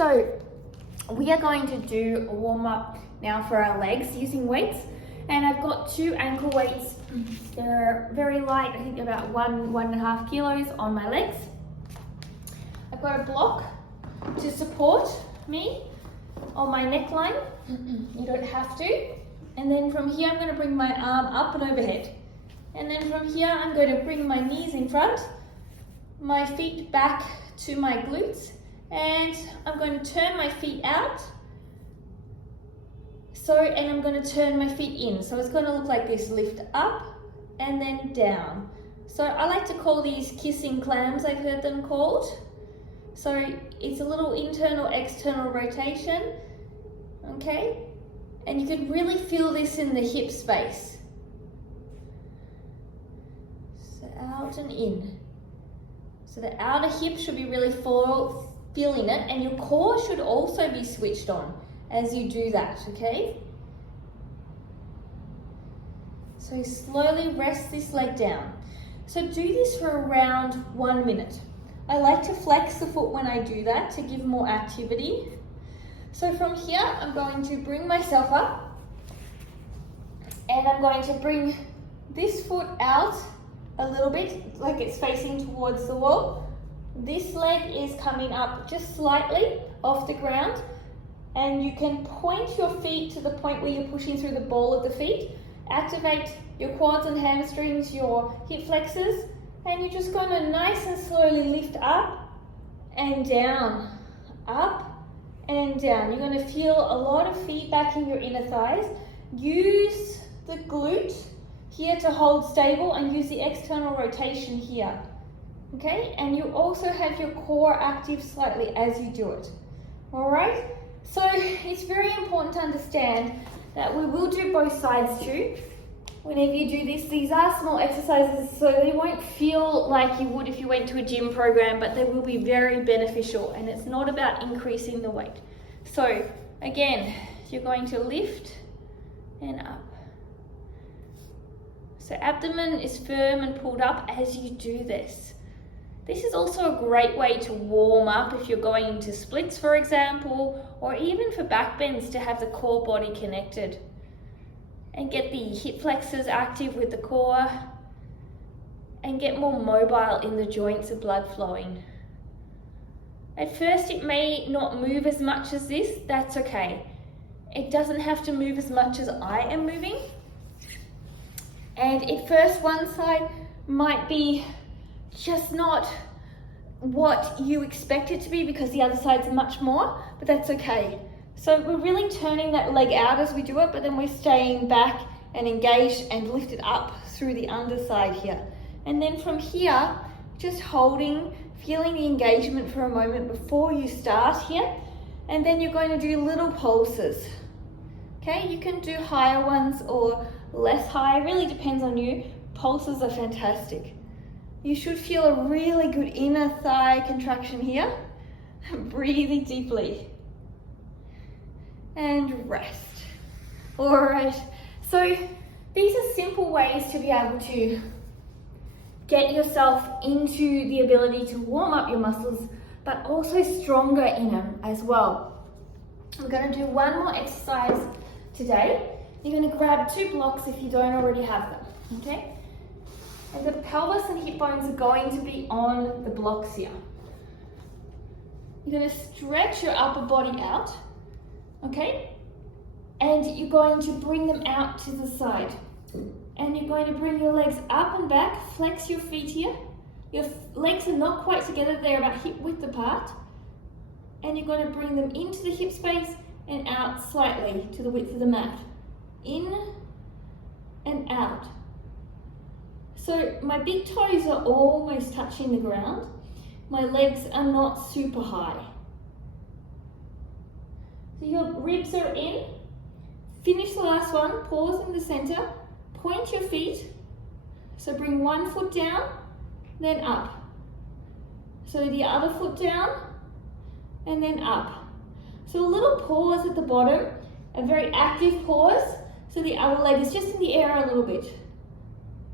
So we are going to do a warm up now for our legs using weights. And I've got 2 ankle weights. They're very light, I think about 1.5 kilos on my legs. I've got a block to support me on my neckline. You don't have to. And then from here, I'm going to bring my arm up and overhead. And then from here, I'm going to bring my knees in front, my feet back to my glutes, and I'm going to turn my feet out. And I'm going to turn my feet in. So it's going to look like this, lift up and then down. So I like to call these kissing clams, I've heard them called. So it's a little internal, external rotation, okay? And you can really feel this in the hip space. So out and in. So the outer hip should be really feeling it, and your core should also be switched on as you do that, okay? So slowly rest this leg down. So do this for around 1 minute. I like to flex the foot when I do that to give more activity. So from here, I'm going to bring myself up, and I'm going to bring this foot out a little bit, like it's facing towards the wall. This leg is coming up just slightly off the ground, and you can point your feet to the point where you're pushing through the ball of the feet. Activate your quads and hamstrings, your hip flexors, and you're just going to nice and slowly lift up and down, up and down. You're going to feel a lot of feedback in your inner thighs. Use the glute here to hold stable and use the external rotation here. Okay, and you also have your core active slightly as you do it. All right, so it's very important to understand that we will do both sides too. Whenever you do this, these are small exercises, so they won't feel like you would if you went to a gym program, but they will be very beneficial, and it's not about increasing the weight. So again, you're going to lift and up. So abdomen is firm and pulled up as you do this. This is also a great way to warm up if you're going into splits, for example, or even for back bends to have the core body connected and get the hip flexors active with the core and get more mobile in the joints of blood flowing. At first it may not move as much as this, that's okay. It doesn't have to move as much as I am moving. And at first one side might be just not what you expect it to be because the other side's much more, but that's okay. So we're really turning that leg out as we do it, but then we're staying back and engaged and lifted up through the underside here. And then from here, just holding, feeling the engagement for a moment before you start here. And then you're going to do little pulses. Okay, you can do higher ones or less high, it really depends on you. Pulses are fantastic. You should feel a really good inner thigh contraction here. Breathing deeply. And rest. All right, so these are simple ways to be able to get yourself into the ability to warm up your muscles, but also stronger in them as well. We're going to do one more exercise today. You're going to grab 2 blocks if you don't already have them, okay? And the pelvis and hip bones are going to be on the blocks here. You're going to stretch your upper body out, okay? And you're going to bring them out to the side. And you're going to bring your legs up and back, flex your feet here. Your legs are not quite together, they're about hip width apart. And you're going to bring them into the hip space and out slightly to the width of the mat. In and out. So my big toes are almost touching the ground. My legs are not super high. So your ribs are in. Finish the last one, pause in the center, point your feet. So bring one foot down, then up. So the other foot down, and then up. So a little pause at the bottom, a very active pause. So the other leg is just in the air a little bit.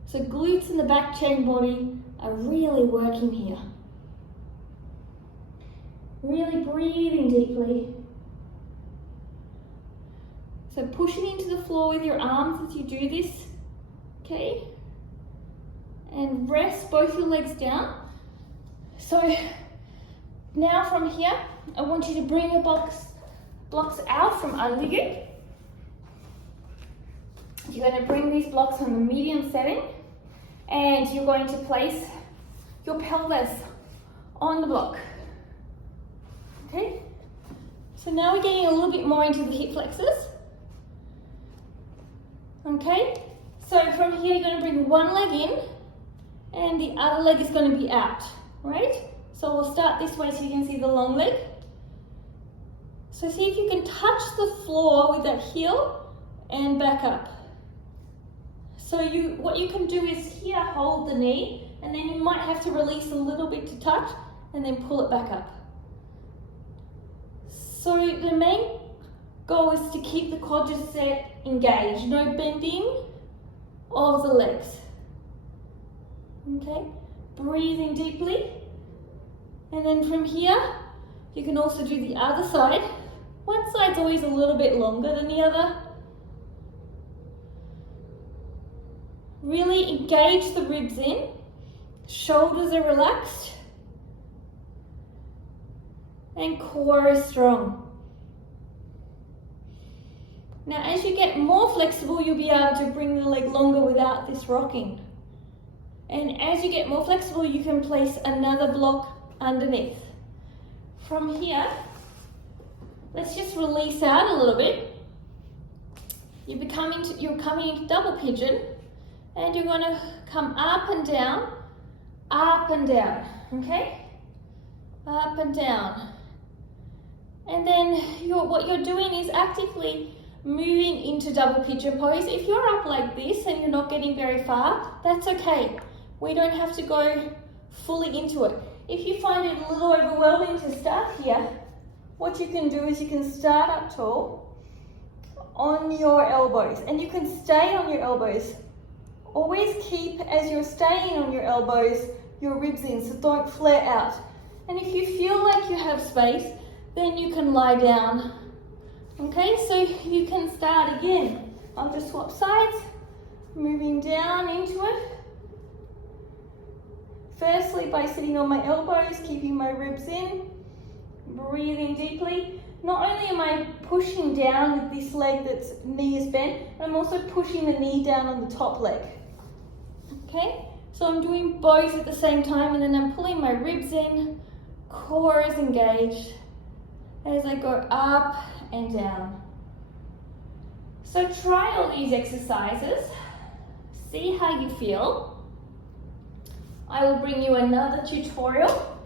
So glutes and the back chain body are really working here. Really breathing deeply. So pushing into the floor with your arms as you do this, okay? And rest both your legs down. So now from here, I want you to bring your blocks out from under you. You're going to bring these blocks on the medium setting, and you're going to place your pelvis on the block. Okay? So now we're getting a little bit more into the hip flexors. Okay? So from here you're going to bring one leg in and the other leg is going to be out, right? So we'll start this way so you can see the long leg. So see if you can touch the floor with that heel and back up. So what you can do is here hold the knee, and then you might have to release a little bit to touch and then pull it back up. So the main goal is to keep the quadricep engaged, no bending of the legs. Okay, breathing deeply. And then from here, you can also do the other side. One side's always a little bit longer than the other. Really engage the ribs in, shoulders are relaxed, and core is strong. Now as you get more flexible, you'll be able to bring the leg longer without this rocking. And as you get more flexible, you can place another block underneath. From here, let's just release out a little bit. You're coming into double pigeon, and you're going to come up and down, okay? Up and down. And then what you're doing is actively moving into double pigeon pose. If you're up like this and you're not getting very far, that's okay. We don't have to go fully into it. If you find it a little overwhelming to start here, what you can do is you can start up tall on your elbows, and you can stay on your elbows. Always keep, as you're staying on your elbows, your ribs in, so don't flare out. And if you feel like you have space, then you can lie down. Okay, so you can start again. I'll just swap sides, moving down into it. Firstly, by sitting on my elbows, keeping my ribs in, breathing deeply. Not only am I pushing down with this leg that's knee is bent, but I'm also pushing the knee down on the top leg. Okay, so I'm doing both at the same time, and then I'm pulling my ribs in, core is engaged as I go up and down. So try all these exercises, see how you feel. I will bring you another tutorial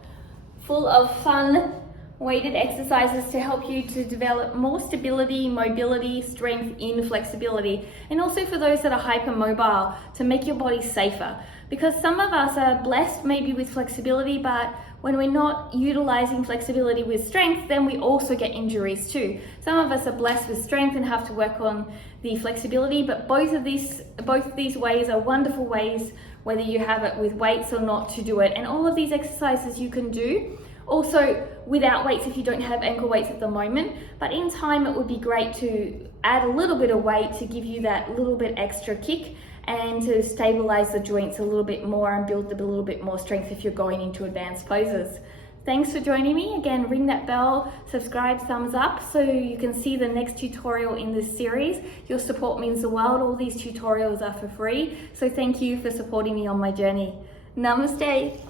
full of fun weighted exercises to help you to develop more stability, mobility, strength in flexibility, and also for those that are hypermobile to make your body safer. Because some of us are blessed maybe with flexibility, but when we're not utilizing flexibility with strength, then we also get injuries too. Some of us are blessed with strength and have to work on the flexibility, but both of these ways are wonderful ways, whether you have it with weights or not, to do it. And all of these exercises you can do also without weights if you don't have ankle weights at the moment, but in time it would be great to add a little bit of weight to give you that little bit extra kick and to stabilize the joints a little bit more and build a little bit more strength if you're going into advanced poses. Thanks for joining me. Again, ring that bell, subscribe, thumbs up so you can see the next tutorial in this series. Your support means the world. All these tutorials are for free, so thank you for supporting me on my journey. Namaste.